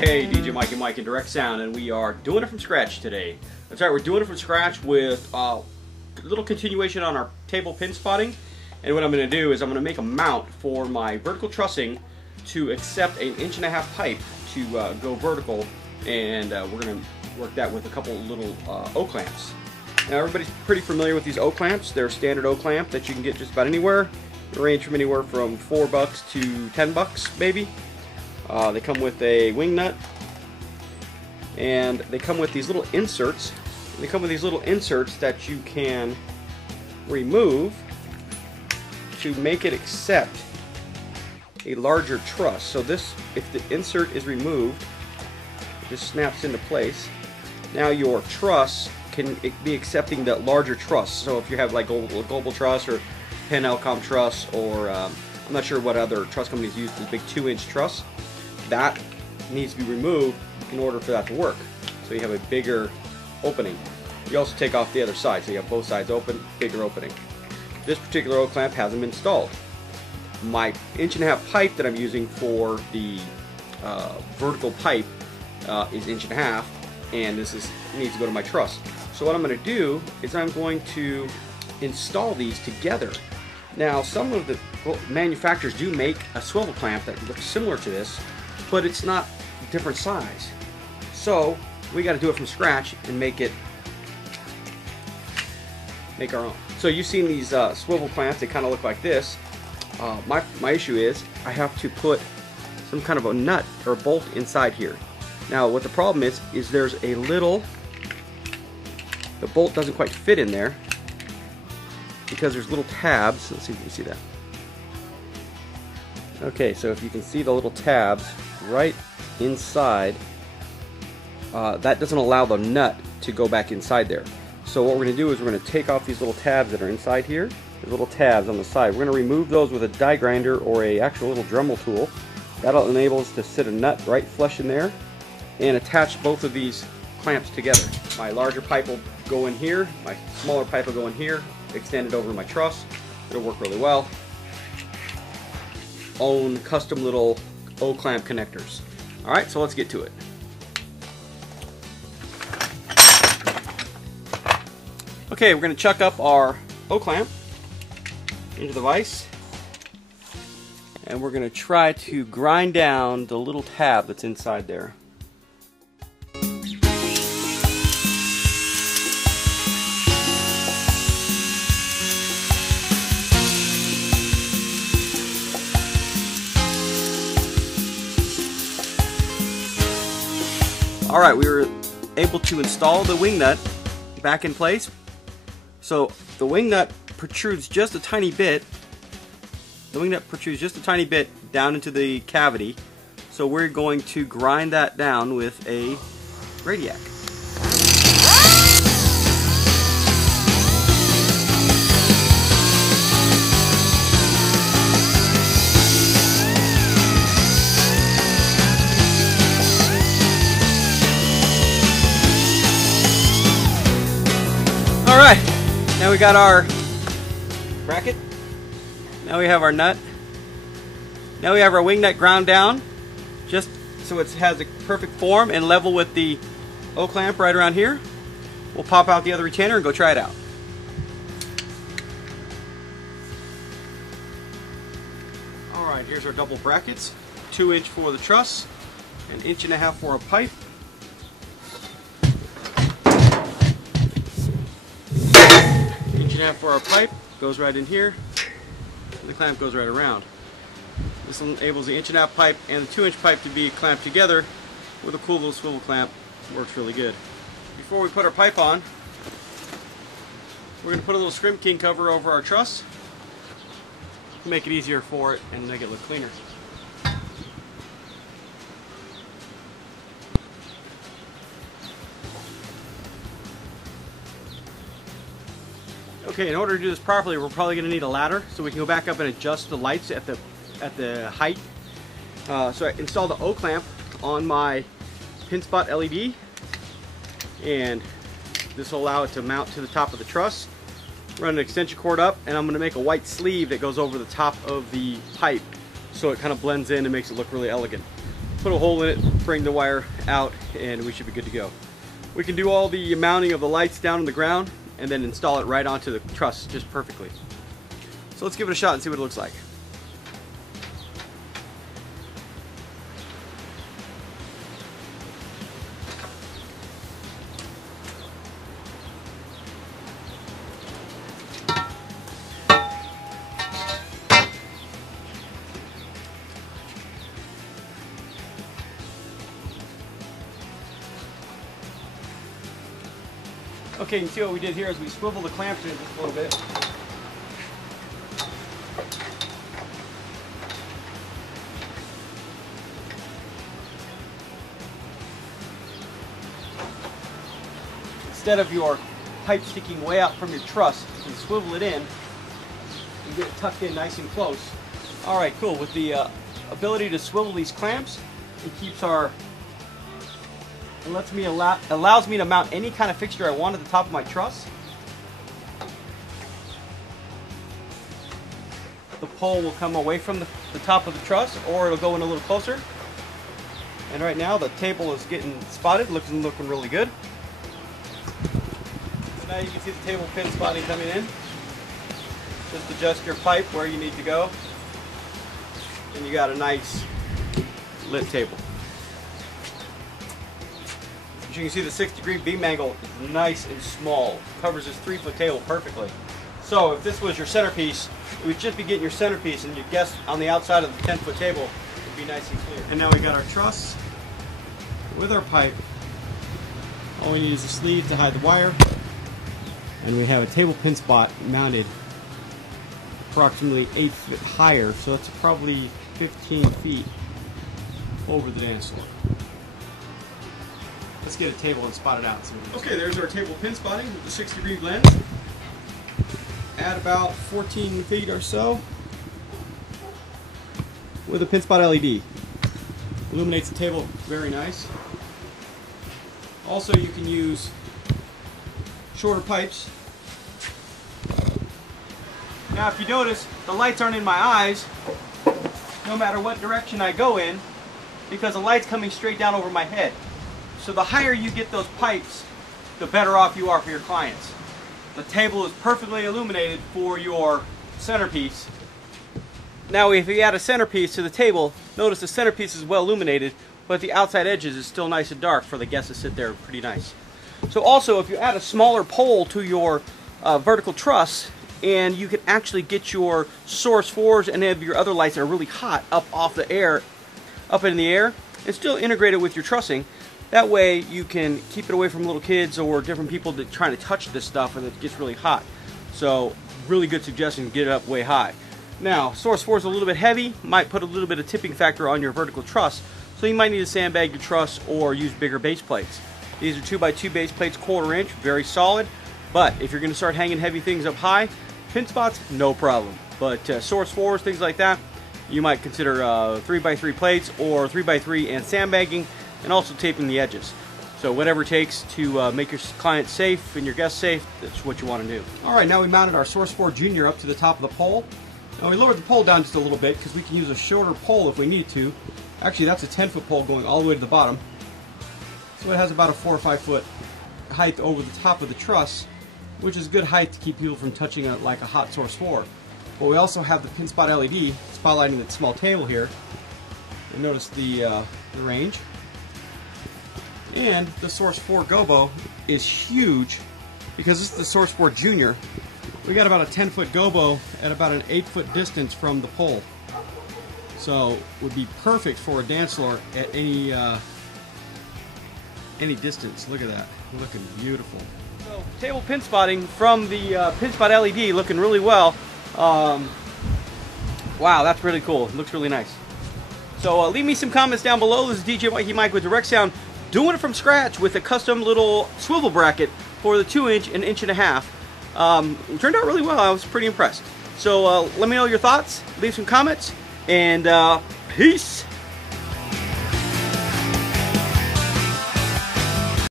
Hey, DJ Mikey Mike in Direct Sound, and we are doing it from scratch today. That's right, we're doing it from scratch with a little continuation on our table pin spotting. And what I'm going to do is I'm going to make a mount for my vertical trussing to accept an 1.5-inch pipe to go vertical, and we're going to work that with a couple little O-clamps. Now everybody's pretty familiar with these O-clamps. They're a standard O-clamp that you can get just about anywhere. They range from anywhere from $4 to $10 maybe. They come with a wing nut, and they come with these little inserts. They come with these little inserts that you can remove to make it accept a larger truss. So this, if the insert is removed, it just snaps into place. Now your truss can be accepting that larger truss. So if you have like Gobos truss or Penn Elcom truss, or I'm not sure what other truss companies use, the big 2-inch truss, that needs to be removed in order for that to work. So you have a bigger opening. You also take off the other side, so you have both sides open, bigger opening. This particular O-clamp hasn't been installed. My 1.5-inch pipe that I'm using for the vertical pipe is 1.5 inches, and this needs to go to my truss. So what I'm going to do is I'm going to install these together. Now some of the manufacturers do make a swivel clamp that looks similar to this, but it's not a different size. So we got to do it from scratch and make our own. So you've seen these swivel clamps, they kind of look like this. My issue is I have to put some kind of a nut or bolt inside here. Now what the problem is there's a little, the bolt doesn't quite fit in there because there's little tabs. Let's see if you can see that. Okay, so if you can see the little tabs right inside, that doesn't allow the nut to go back inside there. So what we're going to do is we're going to take off these little tabs that are inside here. There's little tabs on the side. We're going to remove those with a die grinder or a actual little Dremel tool. That'll enable us to sit a nut right flush in there and attach both of these clamps together. My larger pipe will go in here, my smaller pipe will go in here, extend it over my truss. It'll work really well. Own custom little O-clamp connectors. Alright, so let's get to it. Okay, we're going to chuck up our O-clamp into the vise, and we're going to try to grind down the little tab that's inside there. Alright, we were able to install the wing nut back in place. So the wing nut protrudes just a tiny bit. The wing nut protrudes just a tiny bit down into the cavity. So we're going to grind that down with a radiac. Alright, now we got our bracket, now we have our nut, now we have our wing nut ground down, just so it has a perfect form and level with the O-clamp right around here. We'll pop out the other retainer and go try it out. Alright, here's our double brackets, 2-inch for the truss, an 1.5 inch for a pipe. 1.5 inch for our pipe, goes right in here, and the clamp goes right around. This enables the 1.5 inch pipe and the 2-inch pipe to be clamped together with a cool little swivel clamp. Works really good. Before we put our pipe on, we're going to put a little Scrim King cover over our truss to make it easier for it and make it look cleaner. Okay, in order to do this properly, we're probably going to need a ladder so we can go back up and adjust the lights at the height. So I installed the O-clamp on my pin spot LED, and this will allow it to mount to the top of the truss. Run an extension cord up, and I'm going to make a white sleeve that goes over the top of the pipe so it kind of blends in and makes it look really elegant. put a hole in it, bring the wire out, and we should be good to go. We can do all the mounting of the lights down on the ground and then install it right onto the truss just perfectly. So let's give it a shot and see what it looks like. Okay, you can see what we did here is we swivel the clamps in just a little bit. Instead of your pipe sticking way out from your truss, you can swivel it in and get it tucked in nice and close. Alright, cool. With the ability to swivel these clamps, it keeps our allows me to mount any kind of fixture I want at the top of my truss. The pole will come away from the top of the truss, or it'll go in a little closer. And right now the table is getting spotted, looking really good. So now you can see the table pin spotting coming in. Just adjust your pipe where you need to go, and you got a nice lit table. As you can see, the 6-degree beam angle is nice and small. Covers this 3-foot table perfectly. So if this was your centerpiece, it would just be getting your centerpiece, and your guest on the outside of the 10-foot table would be nice and clear. And now we got our truss with our pipe. All we need is a sleeve to hide the wire, and we have a table pin spot mounted approximately 8 feet higher, so that's probably 15 feet over the dance floor. Let's get a table and spot it out. Okay, there's our table pin spotting with the 6-degree lens at about 14 feet or so with a pin spot LED. Illuminates the table very nice. Also, you can use shorter pipes. Now, if you notice, the lights aren't in my eyes no matter what direction I go in, because the light's coming straight down over my head. So the higher you get those pipes, the better off you are for your clients. The table is perfectly illuminated for your centerpiece. Now if you add a centerpiece to the table, notice the centerpiece is well illuminated, but the outside edges is still nice and dark for the guests to sit there pretty nice. So also, if you add a smaller pole to your vertical truss, and you can actually get your source 4s and have your other lights that are really hot up in the air, and still integrate it with your trussing. That way you can keep it away from little kids or different people that trying to touch this stuff and it gets really hot. So really good suggestion, get it up way high. Now, source 4 is a little bit heavy, might put a little bit of tipping factor on your vertical truss, so you might need to sandbag your truss or use bigger base plates. These are 2x2 base plates, 1/4 inch, very solid, but if you're going to start hanging heavy things up high, pin spots, no problem. But source 4s, things like that, you might consider 3x3 plates or 3x3 and sandbagging, and also taping the edges. So whatever it takes to make your client safe and your guests safe, that's what you want to do. Alright, now we mounted our Source 4 Junior up to the top of the pole. Now we lowered the pole down just a little bit because we can use a shorter pole if we need to. Actually, that's a 10-foot pole going all the way to the bottom. So it has about a 4 or 5 foot height over the top of the truss, which is good height to keep people from touching it like a hot Source 4. But we also have the pin spot LED spotlighting the small table here. And notice the range. And the Source 4 Gobo is huge because this is the Source 4 Junior. We got about a 10-foot Gobo at about an 8-foot distance from the pole. So would be perfect for a dance floor at any distance. Look at that, looking beautiful. So table pin spotting from the pin spot LED looking really well. Wow, that's really cool. It looks really nice. So leave me some comments down below. This is DJ Mikey Mike with Direct Sound, doing it from scratch with a custom little swivel bracket for the 2-inch and 1.5 inch. It turned out really well. I was pretty impressed. So let me know your thoughts, leave some comments, and peace.